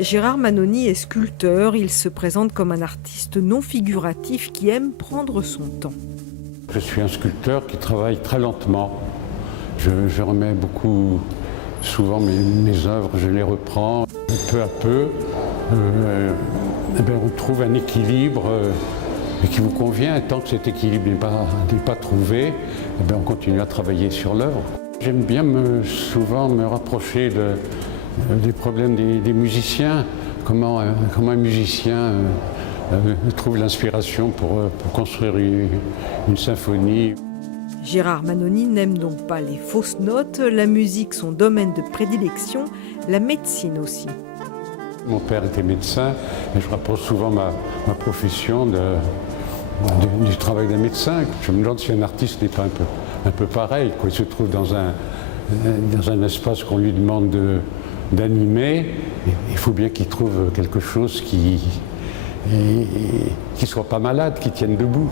Gérard Manoni est sculpteur, il se présente comme un artiste non figuratif qui aime prendre son temps. Je suis un sculpteur qui travaille très lentement. Je remets souvent mes œuvres, je les reprends peu à peu. On trouve un équilibre qui vous convient, et tant que cet équilibre n'est pas trouvé, on continue à travailler sur l'œuvre. J'aime bien souvent me rapprocher des problèmes des musiciens, comment un musicien trouve l'inspiration pour construire une symphonie. Gérard Manoni n'aime donc pas les fausses notes, la musique son domaine de prédilection, la médecine aussi. Mon père était médecin et je rapproche souvent ma profession du travail d'un médecin. Je me demande si un artiste n'est pas un peu pareil, quoi. Il se trouve dans un espace qu'on lui demande d'animer. Il faut bien qu'il trouve quelque chose qui ne soit pas malade, qui tienne debout.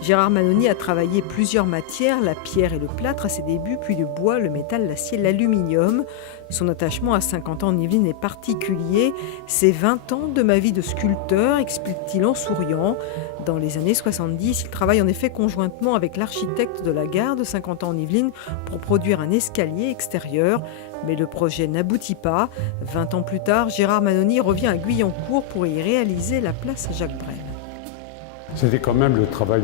Gérard Manoni a travaillé plusieurs matières, la pierre et le plâtre à ses débuts, puis le bois, le métal, l'acier, l'aluminium. Son attachement à Saint-Quentin en Yvelines est particulier. C'est 20 ans de ma vie de sculpteur, explique-t-il en souriant. Dans les années 70, il travaille en effet conjointement avec l'architecte de la gare de Saint-Quentin en Yvelines pour produire un escalier extérieur. Mais le projet n'aboutit pas. 20 ans plus tard, Gérard Manoni revient à Guyancourt pour y réaliser la place Jacques Brel. C'était quand même le travail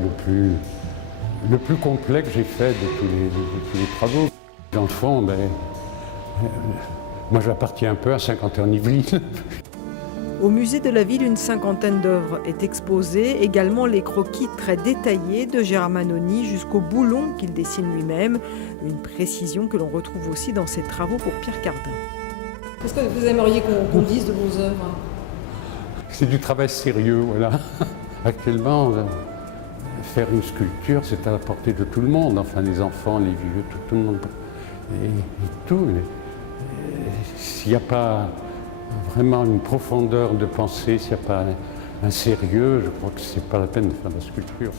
le plus complet que j'ai fait de tous les travaux. Dans le fond, moi j'appartiens un peu à Saint-Quentin-en-Yvelines. Au musée de la ville, une cinquantaine d'œuvres est exposée, également les croquis très détaillés de Gérard Manoni jusqu'au boulon qu'il dessine lui-même, une précision que l'on retrouve aussi dans ses travaux pour Pierre Cardin. Qu'est-ce que vous aimeriez qu'on dise de vos œuvres? C'est du travail sérieux, voilà. Actuellement, faire une sculpture, c'est à la portée de tout le monde, enfin les enfants, les vieux, tout le monde. Et tout. S'il n'y a pas vraiment une profondeur de pensée, s'il n'y a pas un sérieux, je crois que ce n'est pas la peine de faire de la sculpture.